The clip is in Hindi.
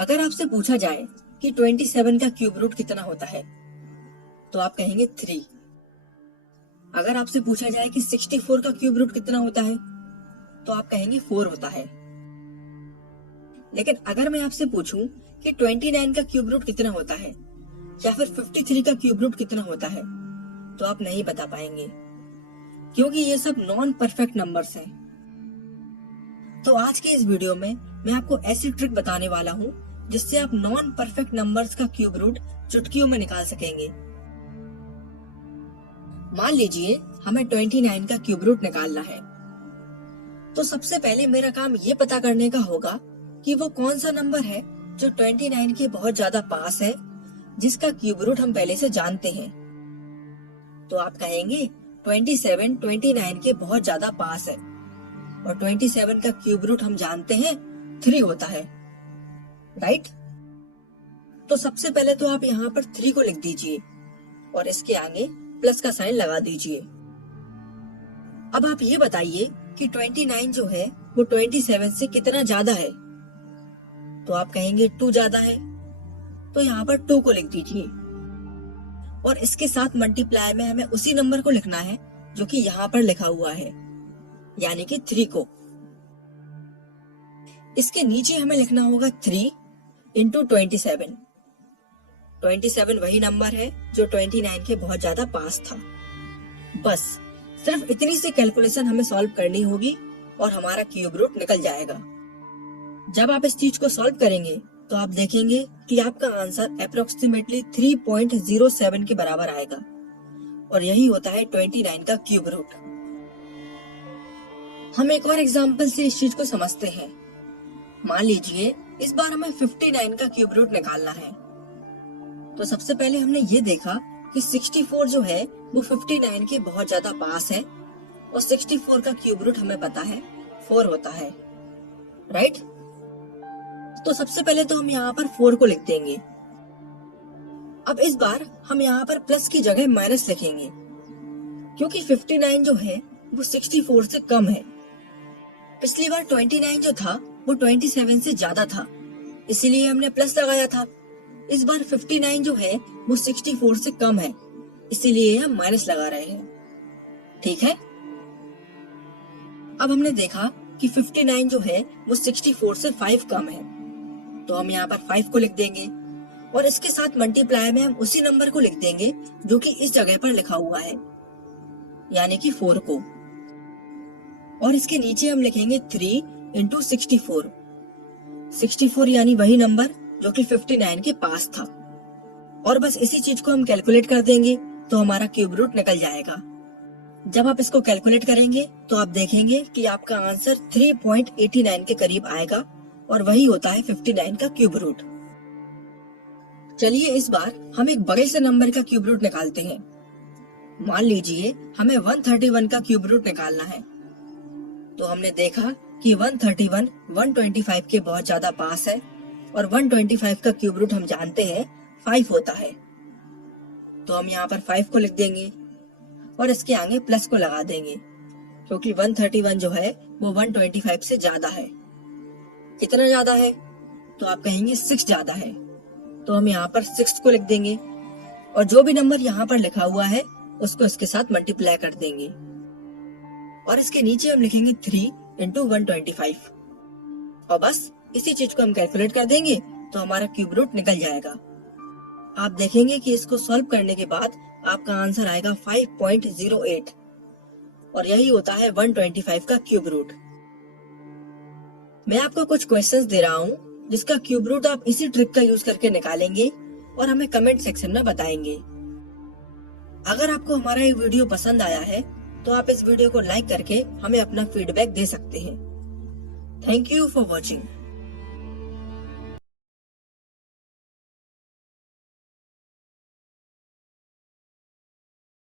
अगर आपसे पूछा जाए कि 27 का क्यूब रूट कितना होता है तो आप कहेंगे 3। अगर आपसे पूछा जाए कि 64 का क्यूब रूट कितना होता है तो आप कहेंगे 4 होता है। लेकिन अगर मैं आपसे पूछूं कि 29 का क्यूब रूट कितना होता है या फिर 53 का क्यूब रूट कितना होता है तो आप नहीं बता पाएंगे, क्योंकि ये सब नॉन परफेक्ट नंबर्स हैं। तो आज के इस वीडियो में मैं आपको ऐसी ट्रिक बताने वाला हूँ जिससे आप नॉन परफेक्ट नंबर्स का क्यूब रूट चुटकियों में निकाल सकेंगे। मान लीजिए हमें 29 का क्यूब रूट निकालना है, तो सबसे पहले मेरा काम ये पता करने का होगा कि वो कौन सा नंबर है जो 29 के बहुत ज्यादा पास है, जिसका क्यूब रूट हम पहले से जानते हैं। तो आप कहेंगे 27 29 के बहुत ज्यादा पास है और 27 का क्यूब रूट हम जानते हैं 3 होता है, राइट? तो सबसे पहले तो आप यहाँ पर 3 को लिख दीजिए और इसके आगे प्लस का साइन लगा दीजिए। अब आप ये बताइए कि 29 जो है वो 27 से कितना ज्यादा है। तो आप कहेंगे 2 ज्यादा है, तो यहाँ पर 2 को लिख दीजिए और इसके साथ मल्टीप्लाई में हमें उसी नंबर को लिखना है जो कि यहाँ पर लिखा हुआ है, यानी कि 3 को। इसके नीचे हमें लिखना होगा 3 इंटू 27। 27 वही नंबर है जो 29 के बहुत ज्यादा पास था। बस सिर्फ इतनी सी कैलकुलेशन हमें सॉल्व करनी होगी और हमारा क्यूब रूट निकल जाएगा। जब आप इस चीज को सॉल्व करेंगे तो आप देखेंगे कि आपका आंसर अप्रोक्सीमेटली 3.07 के बराबर आएगा और यही होता है 29 का क्यूब रूट। हम एक और एग्जांपल से इस चीज को समझते हैं। मान लीजिए इस बार हमें 59 का क्यूब रूट निकालना है। तो सबसे पहले हमने ये देखा कि 64 जो है वो 59 के बहुत ज्यादा पास है और 64 का क्यूब रूट हमें पता है 4 होता है, राइट? तो सबसे पहले तो हम यहाँ पर 4 को लिख देंगे। अब इस बार हम यहाँ पर प्लस की जगह माइनस लिखेंगे, क्योंकि 59 जो है वो 64 से कम है। पिछली बार 29 जो था वो 27 से ज्यादा था, इसीलिए हमने प्लस लगाया था। इस बार 59 जो है वो 64 से कम है, इसीलिए हम माइनस लगा रहे हैं, ठीक है? अब हमने देखा कि 59 जो है वो 64 से 5 कम है, तो हम यहाँ पर 5 को लिख देंगे और इसके साथ मल्टीप्लाई में हम उसी नंबर को लिख देंगे जो कि इस जगह पर लिखा हुआ है, यानी कि 4 को। और इसके नीचे हम लिखेंगे 3 इंटू 64। 64 यानी वही नंबर जो कि 59 के पास था, और बस इसी चीज को हम कैलकुलेट कर देंगे तो हमारा क्यूब रूट निकल जाएगा। जब आप इसको कैलकुलेट करेंगे तो आप देखेंगे कि आपका आंसर 3.89 के करीब आएगा और वही होता है 59 का क्यूब रूट। चलिए इस बार हम एक बड़े से नंबर का क्यूब रूट निकालते हैं। मान लीजिए हमें 131 का क्यूब रूट निकालना है। तो हमने देखा कि 131 125 के बहुत ज्यादा पास है और 125 का क्यूब रूट हम जानते हैं 5 होता है। तो हम यहाँ पर 5 को लिख देंगे और इसके आगे प्लस को लगा देंगे, क्योंकि 131 जो है वो 125 से ज्यादा है। कितना ज्यादा है? तो आप कहेंगे 6 ज्यादा है, तो हम यहाँ पर 6 को लिख देंगे और जो भी नंबर यहाँ पर लिखा हुआ है उसको इसके साथ मल्टीप्लाई कर देंगे और इसके नीचे हम लिखेंगे 3 इंटू 125 और बस इसी चीज को हम कैलकुलेट कर देंगे तो हमारा क्यूब रूट निकल जाएगा। आप देखेंगे कि इसको सॉल्व करने के बाद आपका आंसर आएगा 5.08 और यही होता है 125 का क्यूब रूट। मैं आपको कुछ क्वेश्चंस दे रहा हूँ जिसका क्यूब रूट आप इसी ट्रिक का यूज करके निकालेंगे और हमें कमेंट सेक्शन में बताएंगे। अगर आपको हमारा ये वीडियो पसंद आया है तो आप इस वीडियो को लाइक करके हमें अपना फीडबैक दे सकते हैं। Thank you for watching.